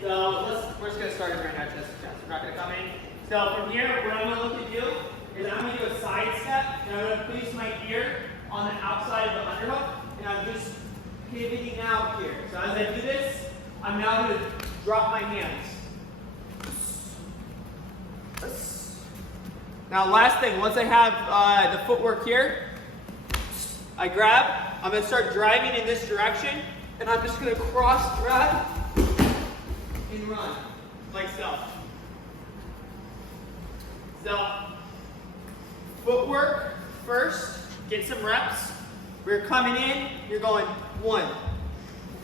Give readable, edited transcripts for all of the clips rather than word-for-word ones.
So we're just gonna start it right now, chest to chest. We're not gonna come in. So from here, what I'm gonna look to do is I'm gonna do a side step, and I'm gonna place my ear on the outside of the underhook, and I'm just pivoting out here. So as I do this, I'm now gonna drop my hands. Now last thing, once I have the footwork here, I grab, I'm gonna start driving in this direction, and I'm just gonna cross grab and run, like so. So, footwork first, get some reps. We're coming in, you're going 1,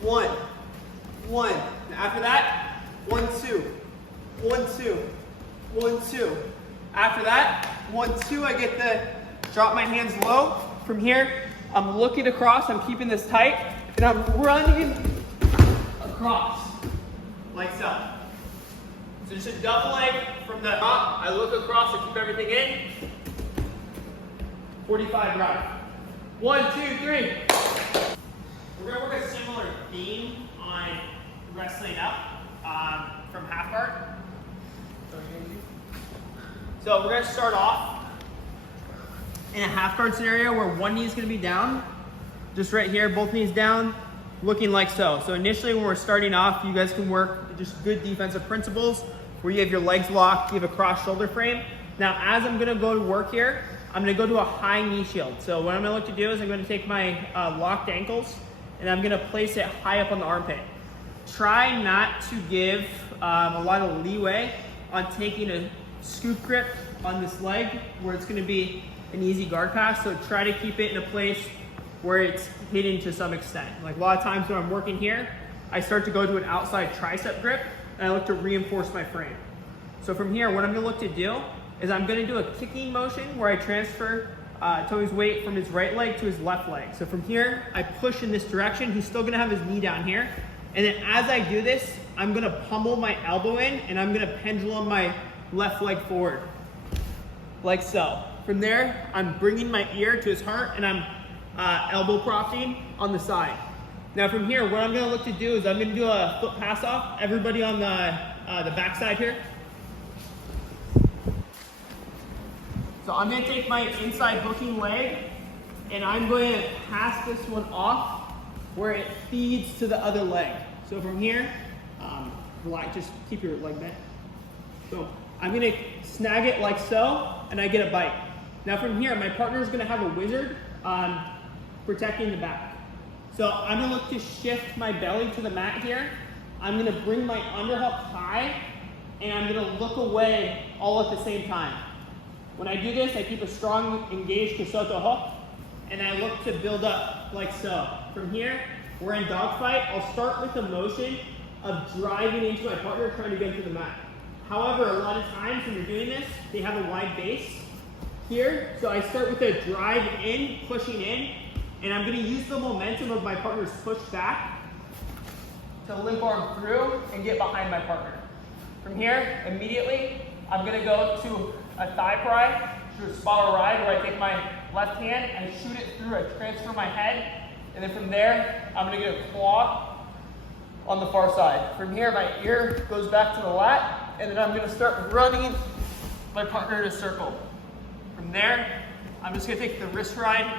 1, 1. And after that, 1, 2, 1, 2, 1, 2. After that, 1, 2, I get the, drop my hands low. From here, I'm looking across, I'm keeping this tight, and I'm running across, like so. So just a double leg from the top, I look across to keep everything in. 45 right. 1, 2, 3. We're gonna work a similar theme on wrestling up from half guard. So we're gonna start off in a half guard scenario where one knee is gonna be down, just right here, both knees down, looking like so. So initially when we're starting off, you guys can work just good defensive principles where you have your legs locked, you have a cross shoulder frame. Now as I'm gonna go to work here, I'm gonna go to a high knee shield. So what I'm gonna look to do is I'm gonna take my locked ankles and I'm gonna place it high up on the armpit. Try not to give a lot of leeway on taking a scoop grip on this leg where it's gonna be an easy guard pass. So try to keep it in a place where it's hidden to some extent. Like a lot of times when I'm working here, I start to go to an outside tricep grip and I look to reinforce my frame. So from here, what I'm gonna look to do is I'm gonna do a kicking motion where I transfer Tony's weight from his right leg to his left leg. So from here, I push in this direction. He's still gonna have his knee down here. And then as I do this, I'm gonna pummel my elbow in and I'm gonna pendulum my left leg forward, like so. From there, I'm bringing my ear to his heart and I'm elbow propping on the side. Now from here, what I'm gonna look to do is I'm gonna do a foot pass off. Everybody on the back side here. So I'm gonna take my inside hooking leg and I'm going to pass this one off where it feeds to the other leg. So from here, just keep your leg bent. So I'm gonna snag it like so and I get a bite. Now from here, my partner is gonna have a wizard protecting the back. So I'm gonna look to shift my belly to the mat here. I'm gonna bring my underhook high and I'm gonna look away all at the same time. When I do this, I keep a strong engaged Kosoto hook and I look to build up like so. From here, we're in dogfight. I'll start with the motion of driving into my partner trying to get to the mat. However, a lot of times when you're doing this, they have a wide base here. So I start with a drive in, pushing in, and I'm gonna use the momentum of my partner's push back to limp arm through and get behind my partner. From here, immediately, I'm gonna go to a thigh pry, through a spiral ride where I take my left hand and shoot it through, I transfer my head, and then from there, I'm gonna get a claw on the far side. From here, my ear goes back to the lat, and then I'm gonna start running my partner in a circle. From there, I'm just gonna take the wrist ride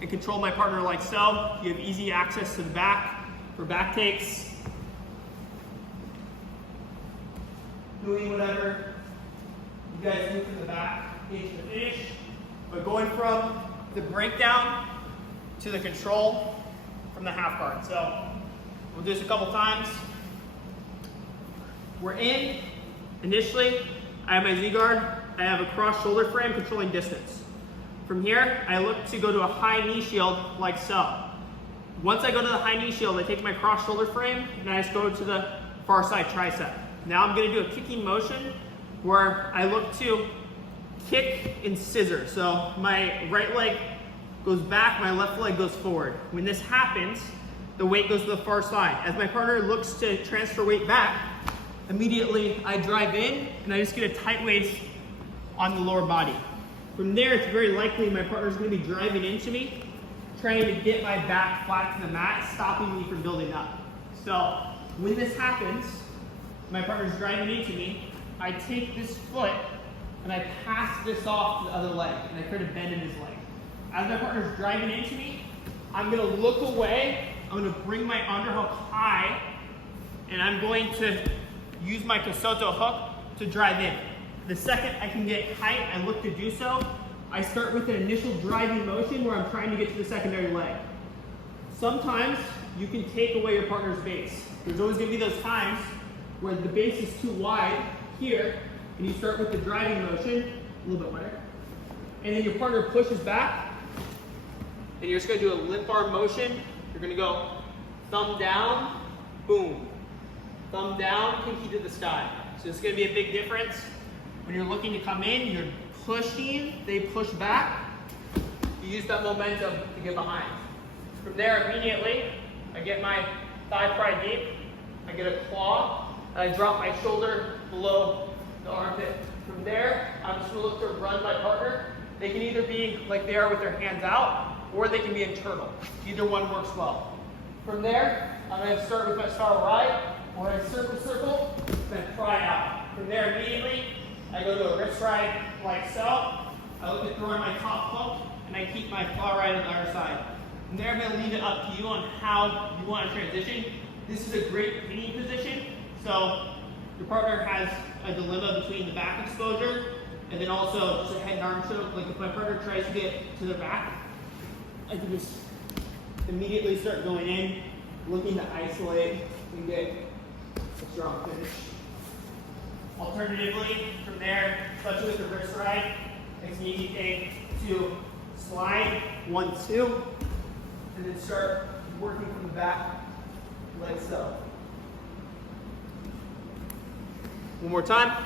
and control my partner like so. You have easy access to the back for back takes. Doing whatever you guys move to the back, into the finish. But going from the breakdown to the control from the half guard. So we'll do this a couple times. We're in. Initially, I have my Z guard. I have a cross shoulder frame controlling distance. From here, I look to go to a high knee shield like so. Once I go to the high knee shield, I take my cross shoulder frame and I just go to the far side tricep. Now I'm gonna do a kicking motion where I look to kick and scissor. So my right leg goes back, my left leg goes forward. When this happens, the weight goes to the far side. As my partner looks to transfer weight back, immediately I drive in and I just get a tight waist on the lower body. From there, it's very likely my partner's gonna be driving into me, trying to get my back flat to the mat, stopping me from building up. So when this happens, my partner's driving into me, I take this foot and I pass this off to the other leg, and I create a bend in his leg. As my partner's driving into me, I'm gonna look away, I'm gonna bring my underhook high, and I'm going to use my Kosoto hook to drive in. The second I can get height and look to do so, I start with an initial driving motion where I'm trying to get to the secondary leg. Sometimes you can take away your partner's base. There's always gonna be those times where the base is too wide here, and you start with the driving motion, a little bit wider, and then your partner pushes back, and you're just gonna do a limp arm motion. You're gonna go thumb down, boom. Thumb down, pinky to the sky. So it's gonna be a big difference. When you're looking to come in, you're pushing, they push back. You use that momentum to get behind. From there, immediately, I get my thigh pry deep, I get a claw, and I drop my shoulder below the armpit. From there, I'm just gonna look to run my partner. They can either be like they are with their hands out, or they can be internal. Either one works well. From there, I'm gonna start with my spiral ride, where I circle, then pry out. From there, immediately, I go to a wrist ride like so. I look at throwing my top hook, and I keep my claw ride on the other side. From there, I'm gonna leave it up to you on how you want to transition. This is a great pinning position, so your partner has a dilemma between the back exposure and then also just a head and arm choke. Like if my partner tries to get to the back, I can just immediately start going in, looking to isolate and get a strong finish. Alternatively, from there, especially with the wrist ride, it's an easy thing to slide 1, 2, and then start working from the back like so. One more time.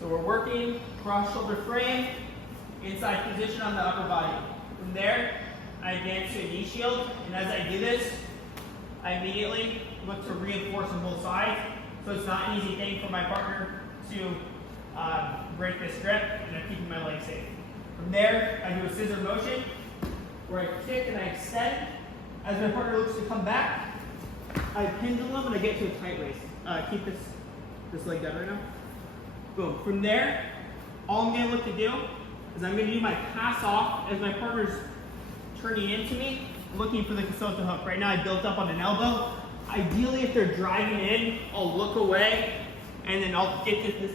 So we're working cross shoulder frame, inside position on the upper body. From there, I advance to a knee shield, and as I do this, I immediately look to reinforce on both sides, so it's not an easy thing for my partner to break this grip, and I'm keeping my leg safe. From there, I do a scissor motion, where I kick and I extend. As my partner looks to come back, I pendulum and I get to a tight waist. Keep this leg down right now. Boom. From there, all I'm gonna look to do is I'm gonna do my pass off as my partner's turning into me, looking for the Kosoto hook. Right now I built up on an elbow. Ideally, if they're driving in, I'll look away and then I'll get this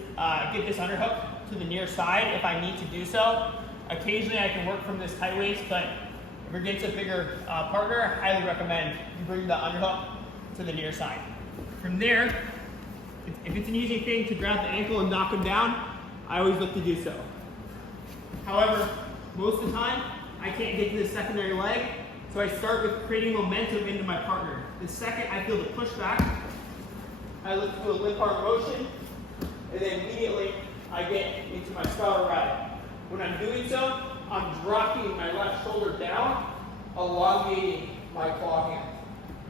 underhook to the near side if I need to do so. Occasionally I can work from this tight waist, but if you're against a bigger partner, I highly recommend you bring the underhook to the near side. From there, if it's an easy thing to grab the ankle and knock them down, I always look to do so. However, most of the time, I can't get to the secondary leg, so I start with creating momentum into my partner. The second I feel the pushback, I look to a limp arm motion, and then immediately I get into my spiral ride. When I'm doing so, I'm dropping my left shoulder down, elongating my claw hand.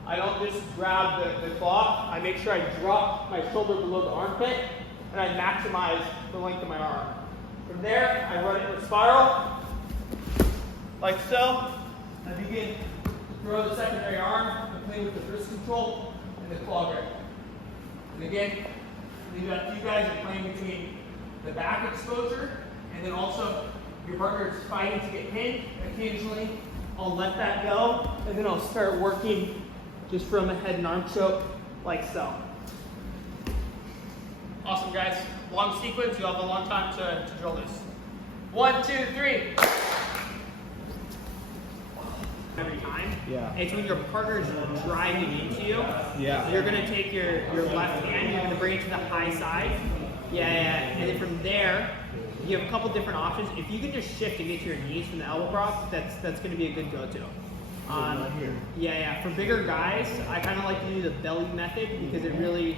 I don't just grab the claw, I make sure I drop my shoulder below the armpit, and I maximize the length of my arm. From there, I run it in a spiral, like so. I begin to throw the secondary arm, I play with the wrist control and the claw grip. And again, leave that to you guys are playing between the back exposure and then also your partner is fighting to get pinned. Occasionally, I'll let that go and then I'll start working just from a head and arm choke like so. Awesome, guys. Long sequence, you'll have a long time to drill this. 1, 2, 3. Every time. Yeah. It's when your partner is driving into you. Yeah. So you're gonna take your left hand, you're gonna bring it to the high side. Yeah. And then from there, you have a couple different options. If you can just shift and get to your knees from the elbow prop, that's gonna be a good go-to. Right here. Yeah. For bigger guys, I kind of like to do the belly method because it really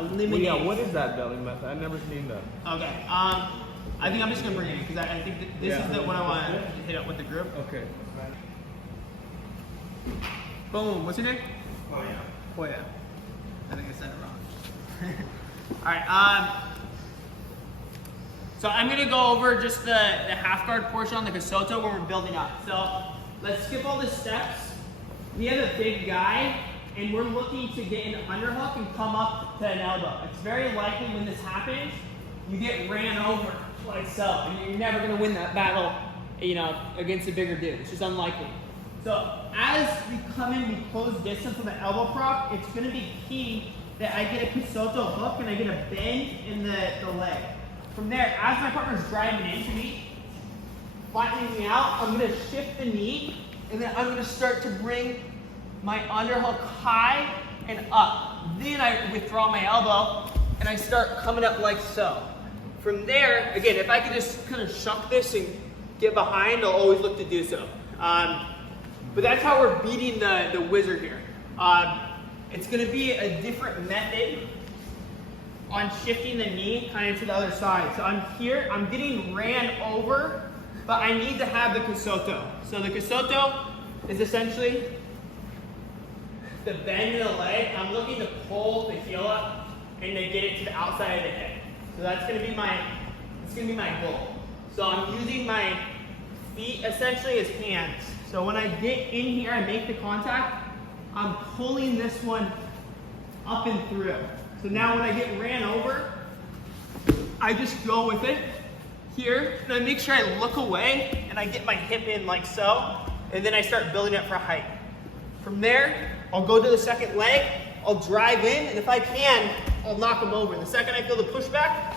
eliminates. Well, yeah, what is that belly method? I've never seen that. Okay. I think I'm just gonna bring it in because I think this is the one I want to hit up with the group. Okay. Boom. What's your name? Hoya. I think I said it wrong. All right. So I'm gonna go over just the half guard portion on the Kosoto when we're building up. So let's skip all the steps. we have a big guy and we're looking to get an underhook and come up to an elbow. It's very likely when this happens, you get ran over like so, and you're never gonna win that battle, you know, against a bigger dude. It's just unlikely. So as we come in, we close distance from the elbow prop, it's gonna be key that I get a Kosoto hook and I get a bend in the leg. From there, as my partner's driving into me, flattening me out, I'm gonna shift the knee, and then I'm gonna start to bring my underhook high and up. Then I withdraw my elbow, and I start coming up like so. From there, again, if I could just kind of shuck this and get behind, I'll always look to do so. But that's how we're beating the wizard here. It's gonna be a different method on shifting the knee kind of to the other side. So I'm here, I'm getting ran over, but I need to have the Kosoto. So the Kosoto is essentially the bend in the leg. I'm looking to pull the heel up and to get it to the outside of the hip. So that's gonna be my goal. So I'm using my feet essentially as hands. So when I get in here, I make the contact, I'm pulling this one up and through. So now when I get ran over, I just go with it here, and I make sure I look away, and I get my hip in like so, and then I start building up for height. From there, I'll go to the second leg, I'll drive in, and if I can, I'll knock them over. The second I feel the pushback,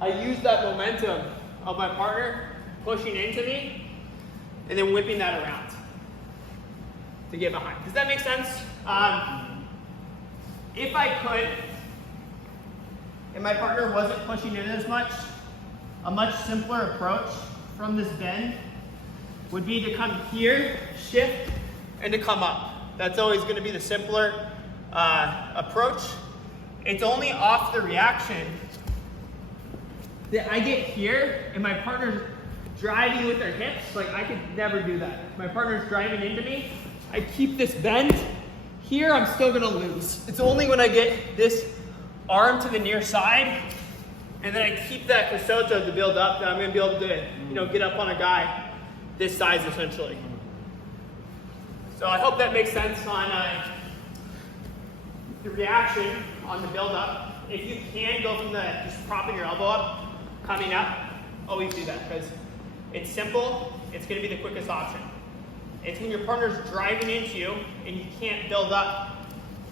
I use that momentum of my partner pushing into me, and then whipping that around to get behind. Does that make sense? If I could, and my partner wasn't pushing in as much, a much simpler approach from this bend would be to come here, shift, and to come up. That's always going to be the simpler approach. It's only off the reaction that I get here and my partner's driving with their hips. Like, I could never do that. If my partner's driving into me, I keep this bend. Here, I'm still gonna lose. It's only when I get this arm to the near side and then I keep that Kosoto to build up that I'm gonna be able to, you know, get up on a guy this size essentially. So I hope that makes sense on the reaction on the build up. If you can go from the just propping your elbow up, coming up, always do that because it's simple, it's gonna be the quickest option. It's when your partner's driving into you and you can't build up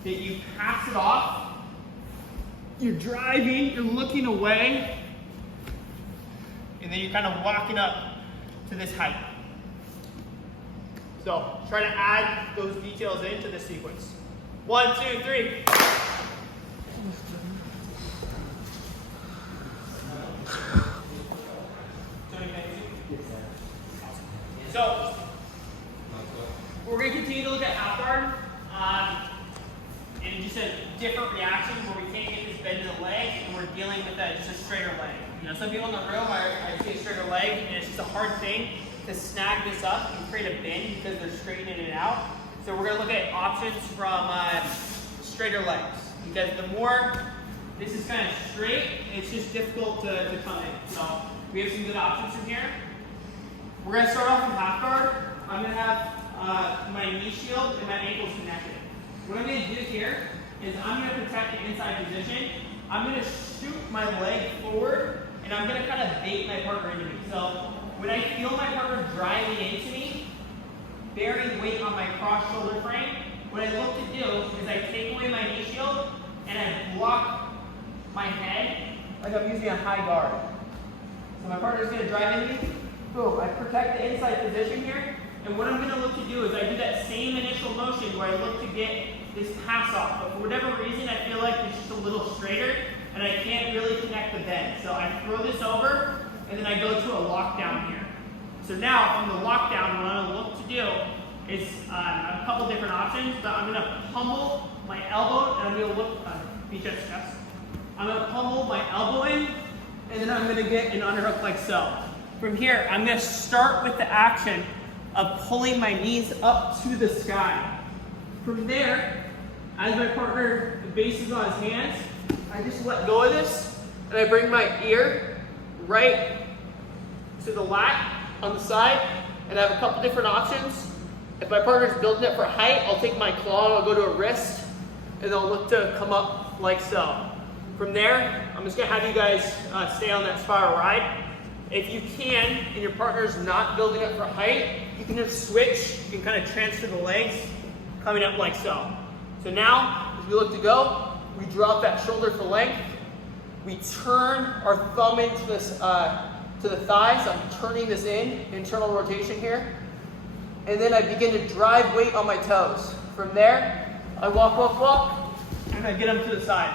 that you pass it off. You're driving, you're looking away, and then you're kind of walking up to this height. So try to add those details into the sequence. 1, 2, 3. So we're going to continue to look at half guard and just a different reaction where we can't get this bend in the leg and we're dealing with just a straighter leg. You know, some people in the room, I see a straighter leg and it's just a hard thing to snag this up and create a bend because they're straightening it out. So we're going to look at options from straighter legs because the more this is kind of straight, it's just difficult to come in. So we have some good options from here. We're going to start off with half guard. I'm going to have my knee shield and my ankles connected. What I'm going to do here is I'm going to protect the inside position. I'm going to shoot my leg forward and I'm going to kind of bait my partner into me. So when I feel my partner driving into me, bearing weight on my cross shoulder frame, what I look to do is I take away my knee shield and I block my head like I'm using a high guard. So my partner's going to drive into me. Boom, I protect the inside position here. And what I'm going to look to do is I do that same initial motion where I look to get this pass off. But for whatever reason, I feel like it's just a little straighter and I can't really connect the bend. So I throw this over and then I go to a lockdown here. So now from the lockdown, what I'm going to look to do is I have a couple different options, but I'm going to pummel my elbow and I'm going to look, beat chest chest. I'm going to pummel my elbow in and then I'm going to get an underhook like so. From here, I'm going to start with the action of pulling my knees up to the sky. From there, as my partner bases on his hands, I just let go of this and I bring my ear right to the lat on the side and I have a couple different options If my partner's building it for height, I'll take my claw and I'll go to a wrist, and I'll look to come up like so. From there, I'm just gonna have you guys stay on that spiral ride. If you can, and your partner's not building it for height, you can just switch. You can kind of transfer the legs, coming up like so. So now, as we look to go, we drop that shoulder for length. We turn our thumb into this, to the thighs. I'm turning this in, internal rotation here. And then I begin to drive weight on my toes. From there, I walk, and I get them to the side.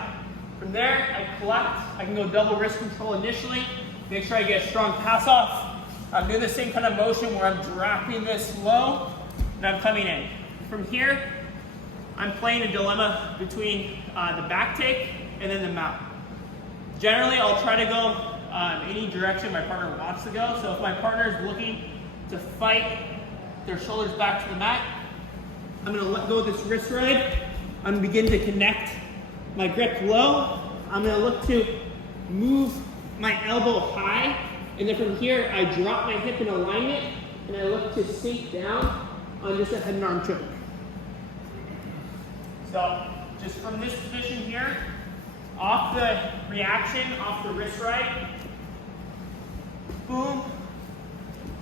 From there, I collect. I can go double wrist control initially. Make sure I get a strong pass off. I'm doing the same kind of motion where I'm dropping this low, and I'm coming in. From here, I'm playing a dilemma between the back take and then the mount. Generally, I'll try to go any direction my partner wants to go. So if my partner is looking to fight their shoulders back to the mat, I'm gonna let go of this wrist ride. I'm gonna begin to connect my grip low. I'm gonna look to move my elbow high, and then from here, I drop my hip in alignment, and I look to sink down on just a head and arm choke. So, just from this position here, off the reaction, off the wrist ride, boom,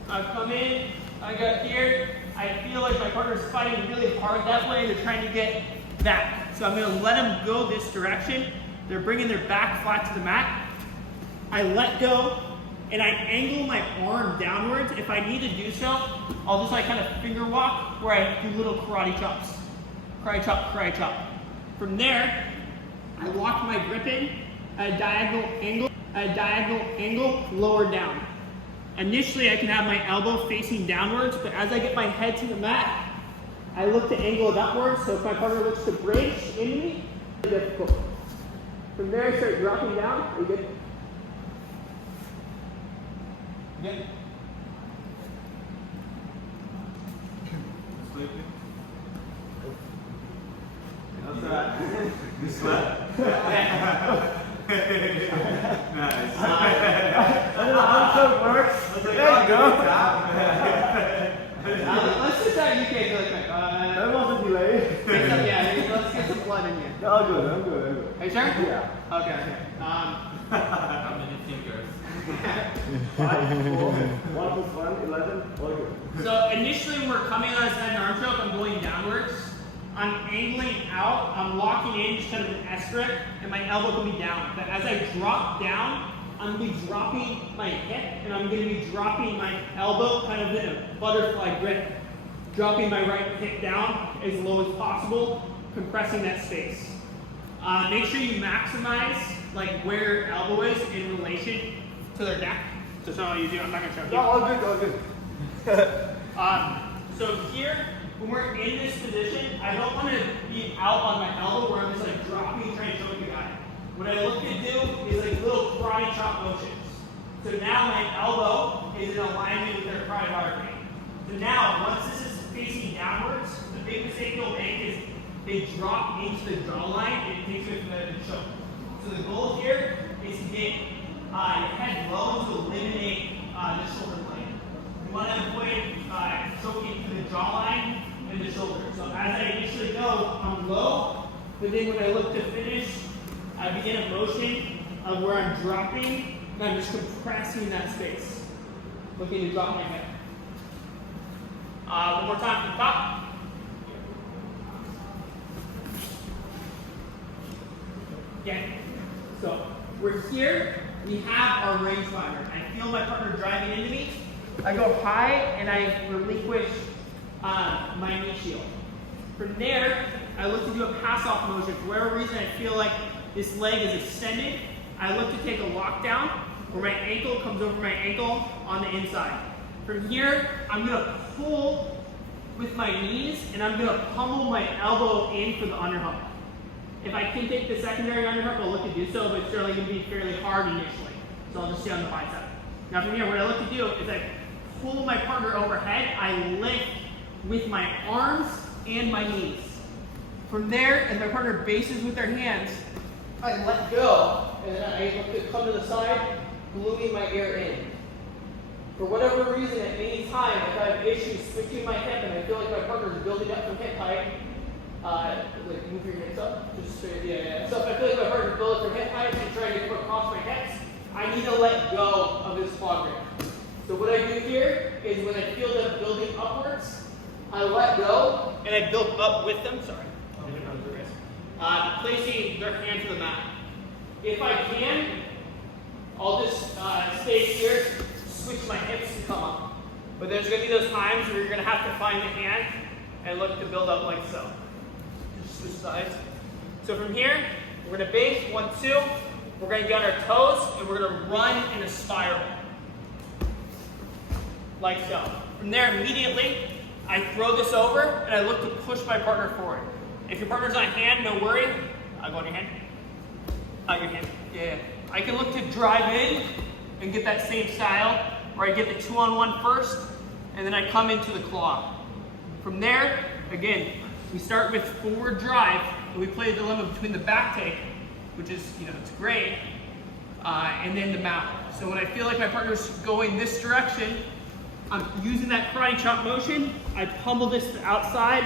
I come in, I got here, I feel like my partner's fighting really hard that way, they're trying to get that. So I'm gonna let them go this direction. They're bringing their back flat to the mat. I let go, and I angle my arm downwards. If I need to do so, I'll just like kind of finger walk where I do little karate chops. Karate chop, karate chop. From there, I lock my grip in at a diagonal angle, lower down. Initially, I can have my elbow facing downwards, but as I get my head to the mat, I look to angle it upwards, so if my partner looks to bridge into me, it's difficult. From there, I start dropping down. Are you good? Good? Sleeping? How's that? You slept? Nice. How it works? There you go. Let's sit down. You can't really quick. That was a delay. Yeah, let's get some blood in here. No, I'm good. Are you sure? Yeah. Okay. How many fingers? 5, 4, 1 plus 1, 11, all good. So initially when we're coming on a head and arm choke, I'm going downwards. I'm angling out, I'm locking in just kind of an S grip, and my elbow can be down. But as I drop down, I'm going to be dropping my hip, and I'm going to be dropping my elbow kind of in a butterfly grip. Dropping my right hip down as low as possible, compressing that space. Make sure you maximize like where your elbow is in relation to their neck. That's not what you do. I'm not going to show you. No, all good. So here, when we're in this position, I don't want to be out on my elbow where I'm just like dropping, trying to choke the guy. What I look to do is like little karate chop motions. So now my elbow is in alignment with their karate artery. So now, once this is facing downwards, the big mistake you'll make is they drop into the jawline and it takes away from the choke. So the goal here is to get your head low to eliminate the shoulder blade. You want to avoid choking to the jawline and the shoulder. So as I initially go, I'm low, but then when I look to finish, I begin a motion of where I'm dropping and I'm just compressing that space. Looking to drop my head. One more time from the top. Okay, so we're here, we have our rangefinder. I feel my partner driving into me. I go high and I relinquish my knee shield. From there, I look to do a pass-off motion. For whatever reason I feel like this leg is extended, I look to take a lockdown where my ankle comes over my ankle on the inside. From here, I'm going to pull with my knees and I'm going to pummel my elbow in for the underhook. If I can take the secondary underhook, I'll look to do so, but it's certainly going to be fairly hard initially. So I'll just stay on the bicep. Now from here, what I look to do is I pull my partner overhead, I lift with my arms and my knees. From there, as my partner bases with their hands, I let go, and then I look to come to the side, gluing my air in. For whatever reason, at any time, if I have issues switching my hip and I feel like my partner is building up from hip height, like move your hips up, just straight, yeah. So if I feel like my partner is building from hip height and trying to come across my hips, I need to let go of this quad grip. So what I do here is when I feel them building upwards, I let go and I build up with them. Sorry, placing their hand to the mat. If I can, I'll just stay here, switch my hips and come up. But there's going to be those times where you're going to have to find the hand and look to build up like so. Just switch sides. So from here, we're going to base, 1, 2. We're going to get on our toes and we're going to run in a spiral. Like so. From there, immediately, I throw this over and I look to push my partner forward. If your partner's on a hand, no worry. I'll go on your hand. On your hand. Yeah. I can look to drive in and get that same style where I get the 2-on-1 first and then I come into the claw. From there, again, we start with forward drive and we play a dilemma between the back take, which is, it's great, and then the mount. So when I feel like my partner's going this direction, I'm using that karate chop motion. I pummel this to the outside.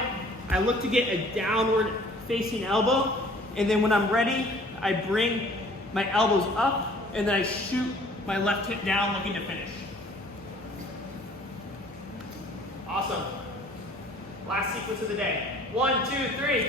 I look to get a downward facing elbow. And then when I'm ready, I bring my elbows up and then I shoot my left hip down looking to finish. Awesome. Last sequence of the day. 1, 2, 3.